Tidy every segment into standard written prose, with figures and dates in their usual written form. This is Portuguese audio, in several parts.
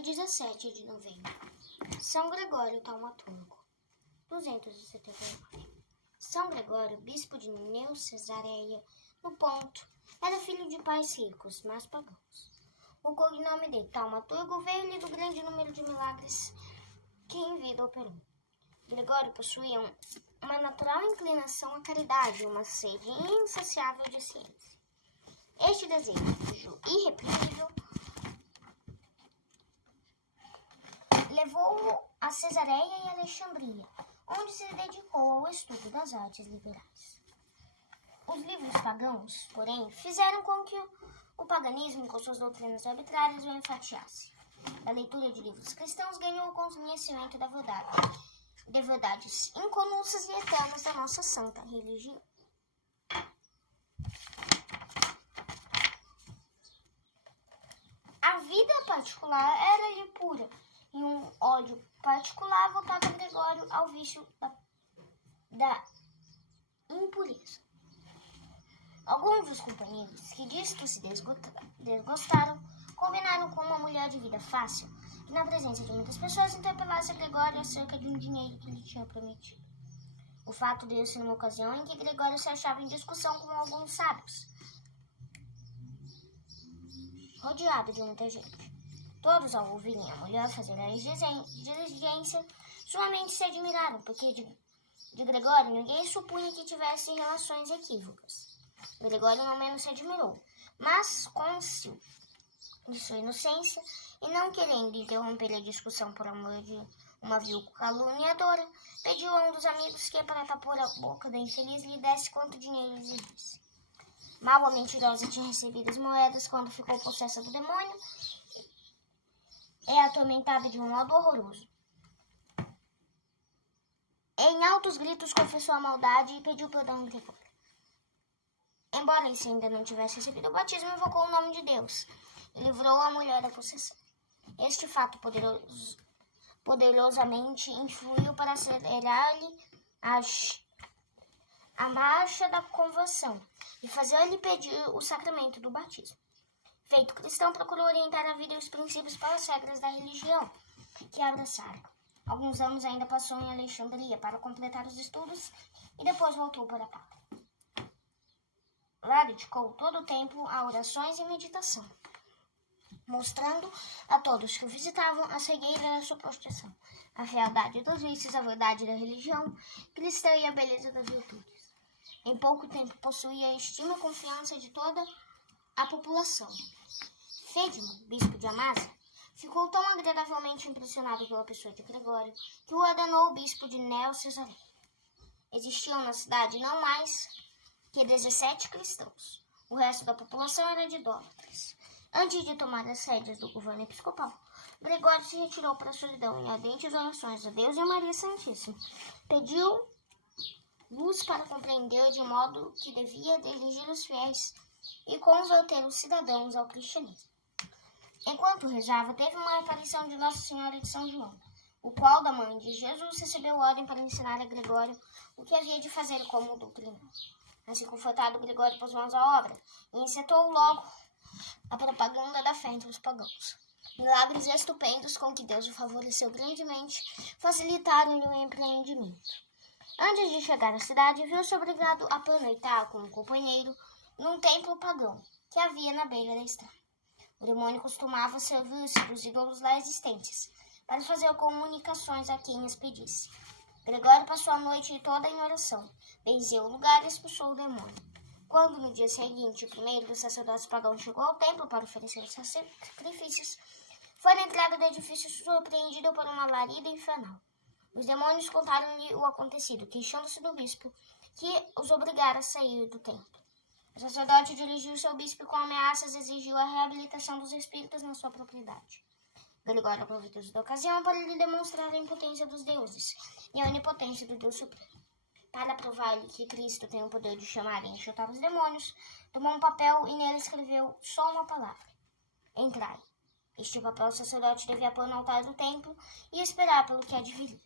Dia 17 de novembro. São Gregório Taumaturgo, 279. São Gregório, bispo de Neo-Cesareia, no Ponto, era filho de pais ricos, mas pagãos. O cognome de Taumaturgo veio-lhe do grande número de milagres que em vida operou. Gregório possuía uma natural inclinação à caridade e uma sede insaciável de ciência. Este desejo irreprimível levou-o a Cesareia e Alexandria, onde se dedicou ao estudo das artes liberais. Os livros pagãos, porém, fizeram com que o paganismo, com suas doutrinas arbitrárias, o enfastiasse. Da leitura de livros cristãos, ganhou o conhecimento de verdades inconúcias e eternas da nossa santa religião. A vida particular era-lhe pura, e um ódio particular voltava Gregório ao vício da impureza. Alguns dos companheiros que disto se desgostaram combinaram com uma mulher de vida fácil que, na presença de muitas pessoas, interpelasse a Gregório acerca de um dinheiro que lhe tinha prometido. O fato deu-se numa ocasião em que Gregório se achava em discussão com alguns sábios, rodeado de muita gente. Todos, ao ouvirem a mulher fazer a diligência, sumamente se admiraram, porque de Gregório ninguém supunha que tivesse relações equívocas. Gregório não menos se admirou, mas, cônscio de sua inocência, e não querendo interromper a discussão por amor de uma vil caluniadora, pediu a um dos amigos que, para tapar a boca da infeliz, lhe desse quanto dinheiro exigisse. Mal a mentirosa tinha recebido as moedas quando ficou possessa do demônio, é atormentada de um modo horroroso. Em altos gritos confessou a maldade e pediu perdão a Gregório. Embora ele ainda não tivesse recebido o batismo, invocou o nome de Deus e livrou a mulher da possessão. Este fato poderosamente influiu para acelerar-lhe a marcha da conversão e fazer-lhe pedir o sacramento do batismo. Feito cristão, procurou orientar a vida e os princípios para as regras da religião que abraçara. Alguns anos ainda passou em Alexandria para completar os estudos e depois voltou para a pátria. Lá dedicou todo o tempo a orações e meditação, mostrando a todos que o visitavam a cegueira da sua prostituição, a fealdade dos vícios, a verdade da religião cristã e a beleza das virtudes. Em pouco tempo possuía a estima e confiança de toda a população. Fedimo, bispo de Amásia, ficou tão agradavelmente impressionado pela pessoa de Gregório que o ordenou bispo de Neo-Cesareia. Existiam na cidade não mais que 17 cristãos. O resto da população era de idólatras. Antes de tomar as rédeas do governo episcopal, Gregório se retirou para a solidão em ardentes orações a Deus e a Maria Santíssima. Pediu luz para compreender de modo que devia dirigir os fiéis e converter os cidadãos ao cristianismo. Enquanto rezava, teve uma aparição de Nossa Senhora de São João, o qual, da mãe de Jesus, recebeu ordem para ensinar a Gregório o que havia de fazer como doutrina. Assim confortado, Gregório pôs mãos à obra e encetou logo a propaganda da fé entre os pagãos. Milagres estupendos com que Deus o favoreceu grandemente facilitaram-lhe o empreendimento. Antes de chegar à cidade, viu-se obrigado a pernoitar com um companheiro num templo pagão que havia na beira da estrada. O demônio costumava servir-se dos ídolos lá existentes para fazer comunicações a quem as pedisse. Gregório passou a noite toda em oração, benzeu o lugar e expulsou o demônio. Quando, no dia seguinte, o primeiro dos sacerdotes pagãos chegou ao templo para oferecer os sacrifícios, foi na entrada do edifício surpreendido por uma larida infernal. Os demônios contaram-lhe o acontecido, queixando-se do bispo, que os obrigara a sair do templo. O sacerdote dirigiu-se ao bispo e com ameaças exigiu a reabilitação dos espíritos na sua propriedade. Gregório aproveitou-se da ocasião para lhe demonstrar a impotência dos deuses e a onipotência do Deus Supremo. Para provar-lhe que Cristo tem o poder de chamar e enxotar os demônios, tomou um papel e nele escreveu só uma palavra: entrai. Este papel o sacerdote devia pôr no altar do templo e esperar pelo que há de vir.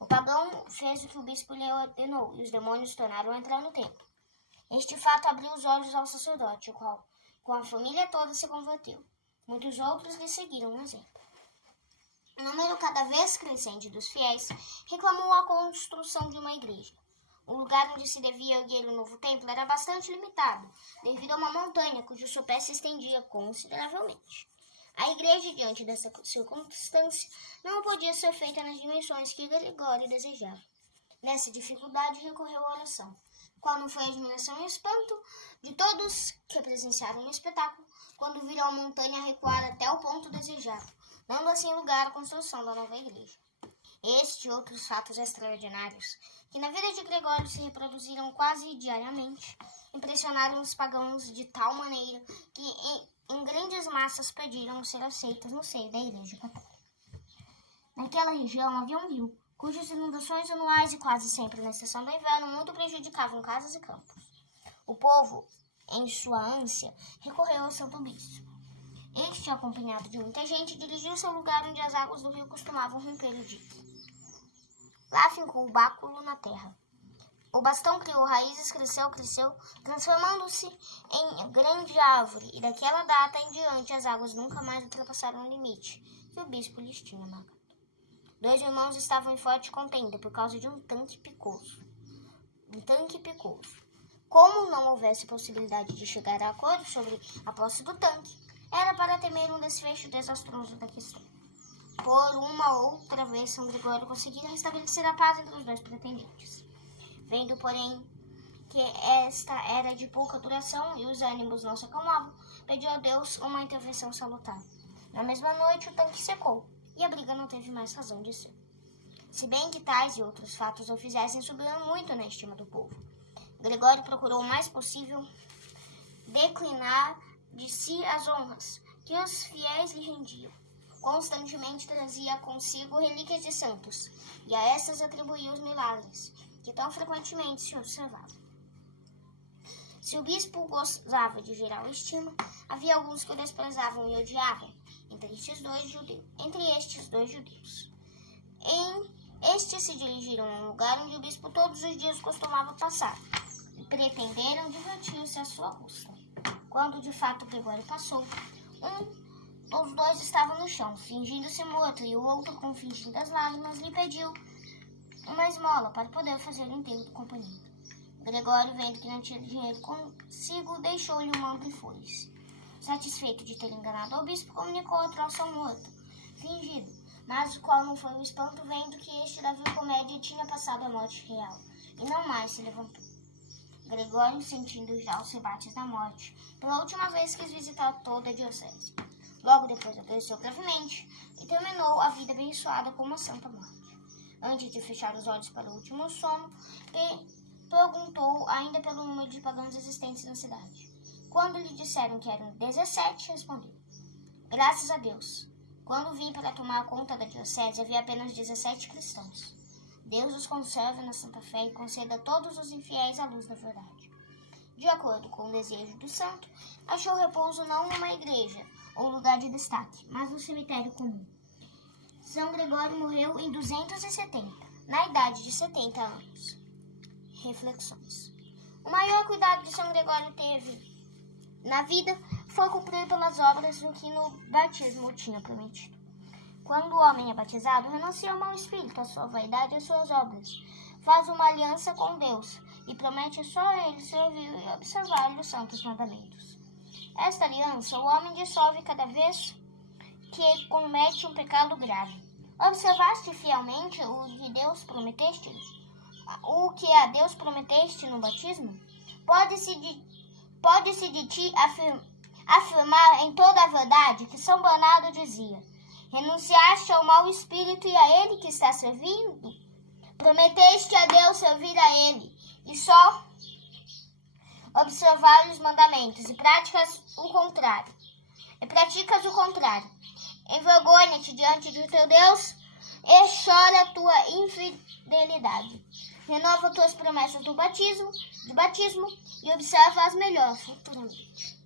O pagão fez o que o bispo lhe ordenou e os demônios tornaram a entrar no templo. Este fato abriu os olhos ao sacerdote, o qual, com a família toda, se converteu. Muitos outros lhe seguiram no exemplo. O número cada vez crescente dos fiéis reclamou a construção de uma igreja. O lugar onde se devia erguer o novo templo era bastante limitado, devido a uma montanha cujo sopé se estendia consideravelmente. A igreja, diante dessa circunstância, não podia ser feita nas dimensões que Gregório desejava. Nessa dificuldade, recorreu à oração, qual não foi a admiração e o espanto de todos que presenciaram o espetáculo, quando viram a montanha recuar até o ponto desejado, dando assim lugar à construção da nova igreja. Este e outros fatos extraordinários, que na vida de Gregório se reproduziram quase diariamente, impressionaram os pagãos de tal maneira que em grandes massas pediram ser aceitas no seio da Igreja Católica. Naquela região havia um rio, cujas inundações anuais e quase sempre na estação do inverno muito prejudicavam casas e campos. O povo, em sua ânsia, recorreu ao Santo Bispo. Este, acompanhado de muita gente, dirigiu-se ao lugar onde as águas do rio costumavam romper o dito. Lá fincou o báculo na terra. O bastão criou raízes, cresceu, transformando-se em grande árvore, e daquela data em diante as águas nunca mais ultrapassaram o limite que o bispo lhes tinha marcado. 2 irmãos estavam em forte contenda por causa de um tanque picoso. Como não houvesse possibilidade de chegar a acordo sobre a posse do tanque, era para temer um desfecho desastroso da questão. Por uma outra vez, São Gregório conseguira restabelecer a paz entre os 2 pretendentes. Vendo, porém, que esta era de pouca duração e os ânimos não se acalmavam, pediu a Deus uma intervenção salutar. Na mesma noite, o tanque secou, e a briga não teve mais razão de ser. Se bem que tais e outros fatos o fizessem subir muito na estima do povo, Gregório procurou o mais possível declinar de si as honras que os fiéis lhe rendiam. Constantemente trazia consigo relíquias de santos, e a essas atribuía os milagres, que tão frequentemente se observavam. Se o bispo gozava de geral estima, havia alguns que o desprezavam e odiavam, entre estes dois judeus. Estes se dirigiram a um lugar onde o bispo todos os dias costumava passar, e pretenderam divertir-se à sua custa. Quando de fato Gregório passou, os 2 estavam no chão, fingindo-se morto, e o outro, com fingidas lágrimas, lhe pediu uma esmola para poder fazer o enterro do companheiro. Gregório, vendo que não tinha dinheiro consigo, deixou-lhe o manto e foi-se. Satisfeito de ter enganado ao bispo, comunicou a troça morto, fingido, mas o qual não foi o espanto, vendo que este da vil comédia tinha passado a morte real, e não mais se levantou. Gregório, sentindo já os rebates da morte, pela última vez quis visitar toda a diocese. Logo depois adoeceu gravemente e terminou a vida abençoada com uma santa morte. Antes de fechar os olhos para o último sono, perguntou ainda pelo número de pagãos existentes na cidade. Quando lhe disseram que eram 17, respondeu: Graças a Deus, quando vim para tomar conta da diocese, havia apenas 17 cristãos. Deus os conserve na santa fé e conceda a todos os infiéis a luz da verdade. De acordo com o desejo do santo, achou repouso não numa igreja ou lugar de destaque, mas no cemitério comum. São Gregório morreu em 270, na idade de 70 anos. Reflexões. O maior cuidado que São Gregório teve na vida foi cumprir pelas obras o que no batismo tinha prometido. Quando o homem é batizado, renuncia ao mau espírito, à sua vaidade e às suas obras. Faz uma aliança com Deus e promete só a ele servir e observar-lhe os santos mandamentos. Esta aliança o homem dissolve cada vez que comete um pecado grave. Observaste fielmente o que a Deus prometeste no batismo? Pode-se de ti afirmar em toda a verdade que São Bernardo dizia: renunciaste ao mau espírito e a ele que está servindo? Prometeste a Deus servir a ele e só observar os mandamentos e praticas o contrário. Envergonha-te diante do teu Deus e chora a tua infidelidade. Renova tuas promessas de batismo e observa as melhores futuramente.